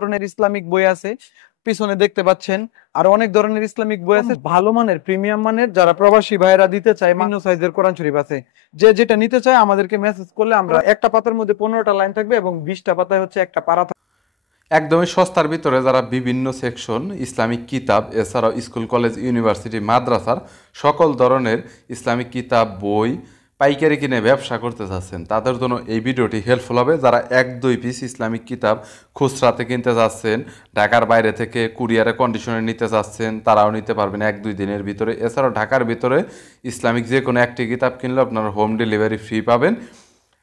ধরনের ইসলামিক বই আছে, পিছনে দেখতে পাচ্ছেন আরো অনেক ধরনের ইসলামিক বই আছে, ভালো মানের প্রিমিয়াম মানের। যারা প্রবাসী ভাইয়েরা দিতে চায়, বিভিন্ন সাইজের কোরআন শরীফ আছে। যে যেটা নিতে চায় আমাদেরকে মেসেজ করলে আমরা একটা পাতার মধ্যে 15টা লাইন থাকবে এবং 20টা পাতায় হচ্ছে একটা পারা থাকবে। একদমই সস্তার ভিতরে যারা বিভিন্ন সেকশন ইসলামিক কিতাব, এছাড়াও স্কুল কলেজ ইউনিভার্সিটি মাদ্রাসার সকল ধরনের ইসলামিক কিতাব বই পাইকারি কিনে ব্যবসা করতে চাচ্ছেন, তাদের জন্য এই ভিডিওটি হেল্পফুল হবে। যারা 1-2 পিস ইসলামিক কিতাব খুচরাতে কিনতে চাচ্ছেন, ঢাকার বাইরে থেকে কুরিয়ারে কন্ডিশনে নিতে চাচ্ছেন, তারাও নিতে পারবেন 1-2 দিনের ভিতরে। এছাড়াও ঢাকার ভিতরে ইসলামিক যে কোনো একটি কিতাব কিনলে আপনারা হোম ডেলিভারি ফ্রি পাবেন।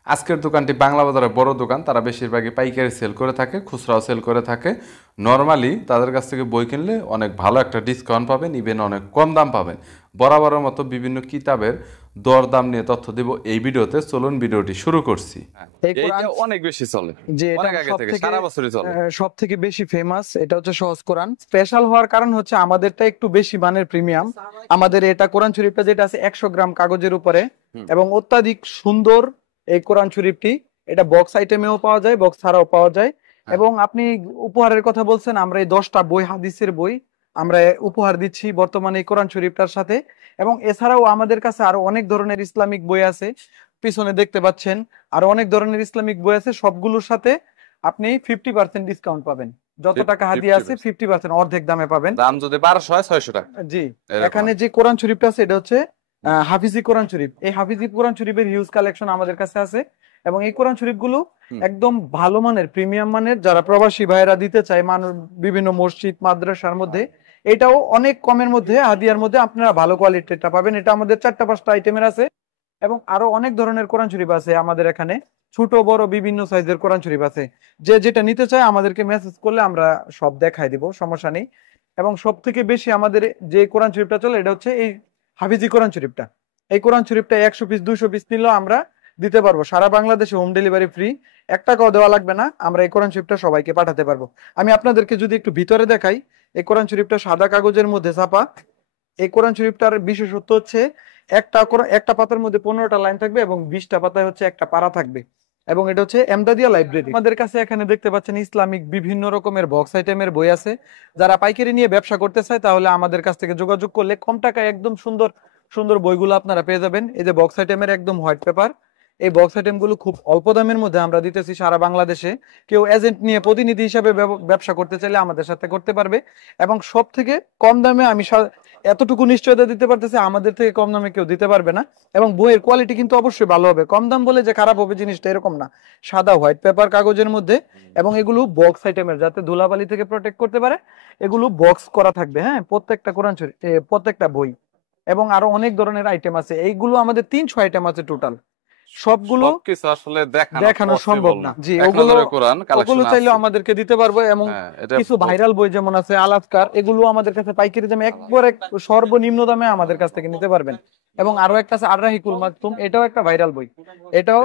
আজকের দোকানটি বাংলা বাজারের বড় দোকান, তারা বেশিরভাগই পাইকারি সেল করে থাকে, খুচরাও সেল করে থাকে। নর্মালি তাদের কাছ থেকে বই কিনলে অনেক ভালো একটা ডিসকাউন্ট পাবেন, ইভেন অনেক কম দাম পাবেন। বরাবরের মতো বিভিন্ন কিতাবের দর দাম নিয়ে তথ্য দেব এই ভিডিওতে। চলুন ভিডিওটি শুরু করছি। এইটা অনেক বেশি চলে, যে অনেক আগে থেকে, সারা বছরই চলে। সব থেকে বেশি ফেমাস এটা হচ্ছে সহজ কোরআন। স্পেশাল হওয়ার কারণ হচ্ছে আমাদেরটা একটু বেশি মানের প্রিমিয়াম। আমাদের এটা কোরআন শরীফটা যেটা আছে 100 গ্রাম কাগজের উপরে এবং অত্যাধিক সুন্দর এই কোরআন শরীফটি। এটা বক্স আইটেমেও পাওয়া যায়, বক্স ছাড়াও পাওয়া যায়। এবং আপনি উপহারের কথা বলছেন, আমরা এই 10টা বই, হাদিসের বই আমরা উপহার দিচ্ছি বর্তমানে এই কোরআন শরীফটার সাথে। এবং এছাড়াও আমাদের কাছে আরো অনেক ধরনের ইসলামিক বই আছে, পিছনে দেখতে পাচ্ছেন আরো অনেক ধরনের ইসলামিক বই আছে। সবগুলোর সাথে আপনি 50% ডিসকাউন্ট পাবেন। যত টাকা হাদিয়া আছে 50% অর্ধেক দামে পাবেন। দাম যদি 1200 হয় 600 টাকা। জি, এখানে যে কোরআন শরীফটা আছে এটা হচ্ছে হাফিজি কোরআন শরীফ। এই হাফিজি কোরআন শরীফের হিউজ কালেকশন আমাদের কাছে আছে এবং এই কোরআন শরীফ গুলো একদম ভালো মানের প্রিমিয়াম মানের। যারা প্রবাসী ভাইয়েরা দিতে চায় মানুষ বিভিন্ন মসজিদ মাদ্রাসার মধ্যে, এটাও অনেক কমের মধ্যে হাদিয়ার মধ্যে আপনারা ভালো কোয়ালিটিটা পাবেন। এটা আমাদের 4-5টা আইটেমের আছে এবং আরো অনেক ধরনের কোরআন শরীফ আছে আমাদের এখানে, ছোট বড় বিভিন্ন সাইজের কোরআন শরীফ আছে। যে যেটা নিতে চায় আমাদেরকে মেসেজ করলে আমরা সব দেখাই দিব, সমস্যা নেই। এবং সব থেকে বেশি আমাদের যে কোরআন শরীফটা চলে এটা হচ্ছে এই হাফিজি কোরআন শরীফটা। এই কোরআন শরীফটা 100 পিস 200 পিস নিলেও আমরা দিতে পারবো, সারা বাংলাদেশে হোম ডেলিভারি ফ্রি, 1 টাকাও দেওয়া লাগবে না। আমরা এই কোরআন শরীফটা সবাইকে পাঠাতে পারবো। আমি আপনাদেরকে যদি একটু ভিতরে দেখাই, এই কোরআন শরীফটা সাদা কাগজের মধ্যে ছাপা। এই কোরআন শরীফটার বিশেষত্ব হচ্ছে একটা পাতার মধ্যে 15টা লাইন থাকবে এবং 20টা পাতায় হচ্ছে একটা পারা থাকবে। এবং এটা হচ্ছে এমদাদিয়া লাইব্রেরি। আমাদের কাছে এখানে দেখতে পাচ্ছেন ইসলামিক বিভিন্ন রকমের বক্স আইটেমের বই আছে। যারা পাইকারি নিয়ে ব্যবসা করতে চায় তাহলে আমাদের কাছ থেকে যোগাযোগ করলে কম টাকায় একদম সুন্দর সুন্দর বইগুলো আপনারা পেয়ে যাবেন। এই যে বক্স আইটেমের একদম হোয়াইট পেপার, এই বক্স আইটেম গুলো খুব অল্প দামের মধ্যে আমরা দিতেছি সারা বাংলাদেশে। কেউ এজেন্ট নিয়ে প্রতিনিধি হিসাবে ব্যবসা করতে চাইলে আমাদের সাথে করতে পারবে। এবং সব থেকে কম দামে আমি এতটুকু নিশ্চয়তা দিতে পারতেছি, আমাদের থেকে কম দামে কেউ দিতে পারবে না। এবং বইয়ের কোয়ালিটি কিন্তু অবশ্যই ভালো হবে। কম দাম বলে যে খারাপ হবে জিনিসটা এরকম না, সাদা হোয়াইট পেপার কাগজের মধ্যে। এবং এগুলো বক্স আইটেমের, যাতে ধুলাবালি থেকে প্রোটেক্ট করতে পারে, এগুলো বক্স করা থাকবে। হ্যাঁ, প্রত্যেকটা কোরআন শরীফ, প্রত্যেকটা বই। এবং আরো অনেক ধরনের আইটেম আছে, এইগুলো আমাদের 300 আইটেম আছে টোটাল। সবগুলো কিছু আসলে দেখানো সম্ভব না। জি, ওগুলো চাইলে আমাদেরকে দিতে পারবো। এবং কিছু ভাইরাল বই যেমন আছে আলাস্কার, এগুলো আমাদের কাছে পাইকারি দামে একবারে সর্বনিম্ন দামে আমাদের কাছ থেকে নিতে পারবেন। এবং আরো একটা আছে আর রাহিকুল মাকতুম, এটাও একটা ভাইরাল বই। এটাও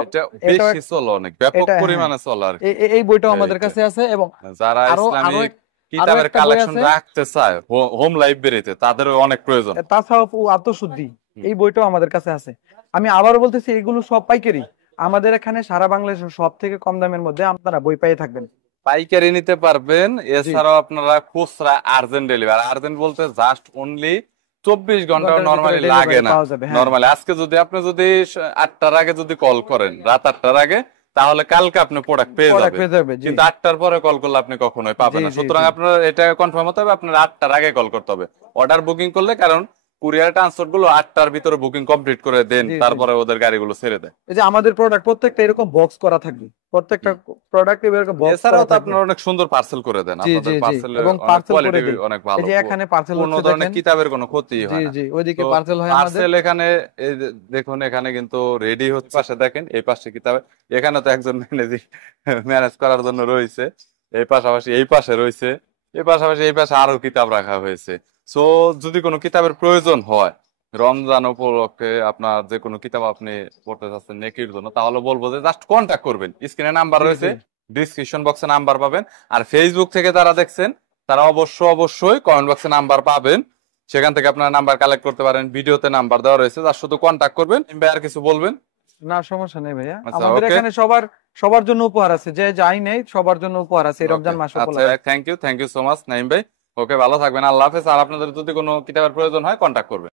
বেশি চলে, অনেক ব্যাপক পরিমাণে চলে আর এই বইটাও আমাদের কাছে আছে। এবং যারা ইসলামিক কিতাবের কালেকশন রাখতে চায় হোম লাইব্রেরিতে, তাদের অনেক প্রয়োজন। তাছাড়াও আত্মশুদ্ধি, এই বইটাও আমাদের কাছে আছে। আমি আবারও বলতেছি, এগুলো সব পাইকারি। আমাদের এখানে সারা বাংলাদেশের সব থেকে কম দামের মধ্যে আপনারা বই পেয়ে থাকবেন, পাইকারি নিতে পারবেন। এছাড়াও আপনারা খুচরা আর্জেন্ট ডেলিভারি, আর্জেন্ট বলতে জাস্ট অনলি 24 ঘন্টা নরমালি লাগে না। নরমালি আজকে যদি আপনি 8টার আগে যদি কল করেন, রাত 8টার আগে, তাহলে কালকে আপনি প্রোডাক্ট পেয়ে যাবেন। কিন্তু 8টার পরে কল করলে আপনি কখনোই পাবেন না। সুতরাং আপনার এটা কনফার্ম হতে হবে, আপনার 8টার আগে কল করতে হবে অর্ডার বুকিং করলে। কারণ কুরিয়ার ট্রান্সপোর্ট গুলো 8টার ভিতরে বুকিং কমপ্লিট করে দেন, তারপরে ওদের গাড়িগুলো ছেড়ে দেয়। এই যে আমাদের প্রোডাক্ট প্রত্যেকটা এরকম বক্স করা থাকবে, প্রত্যেকটা প্রোডাক্ট এরকম বক্স করা থাকবে। আপনারা অনেক সুন্দর পার্সেল করে দেন, আপনাদের পার্সেলের এবং পার্সেল করে কোয়ালিটি অনেক ভালো। এই যে এখানে পার্সেল হচ্ছে, কোনো ধরনের কিতাবের কোনো ক্ষতি হয় না। জি জি, ওইদিকে পার্সেল হয় আমাদের। পার্সেল এখানে এই দেখুন, এখানে কিন্তু রেডি হচ্ছে। পাশে দেখেন, এই পাশে কিতাব, এখানে তো একজন ম্যানেজ করার জন্য রয়েছে। এই পাশাপাশি এই পাশে রয়েছে, এই পাশাপাশি এই পাশে আরো কিতাব রাখা হয়েছে। সো যদি কোনো কিতাবের প্রয়োজন হয় রমজান উপলক্ষে, আপনার যে কোনো কিতাব আপনি পড়তে চাচ্ছেন নেকির জন্য, তাহলে বলবো যে জাস্ট কন্ট্যাক্ট করবেন। স্ক্রিনে নাম্বার রয়েছে, ডিসক্রিপশন বক্সে নাম্বার পাবেন। আর ফেসবুক থেকে যারা দেখছেন তারা অবশ্যই কমেন্ট বক্সে নাম্বার পাবেন, সেখান থেকে আপনারা নাম্বার কালেক্ট করতে পারেন। ভিডিওতে নাম্বার দেওয়া রয়েছে, তার শুধু কন্ট্যাক্ট করবেন। আর কিছু বলবেন? না, সমস্যা নেই ভাইয়া। আমাদের এখানে সবার সবার জন্য উপহার আছে, যে যাই নেই সবার জন্য উপহার আছে এই রমজান মাস আচ্ছা, উপলক্ষে। Thank you so much Naim ভাই। ওকে, ভালো থাকবেন, আল্লাহ হাফেজ। আর আপনাদের যদি কোনো কিতাবের প্রয়োজন হয় কন্ট্যাক্ট করবেন।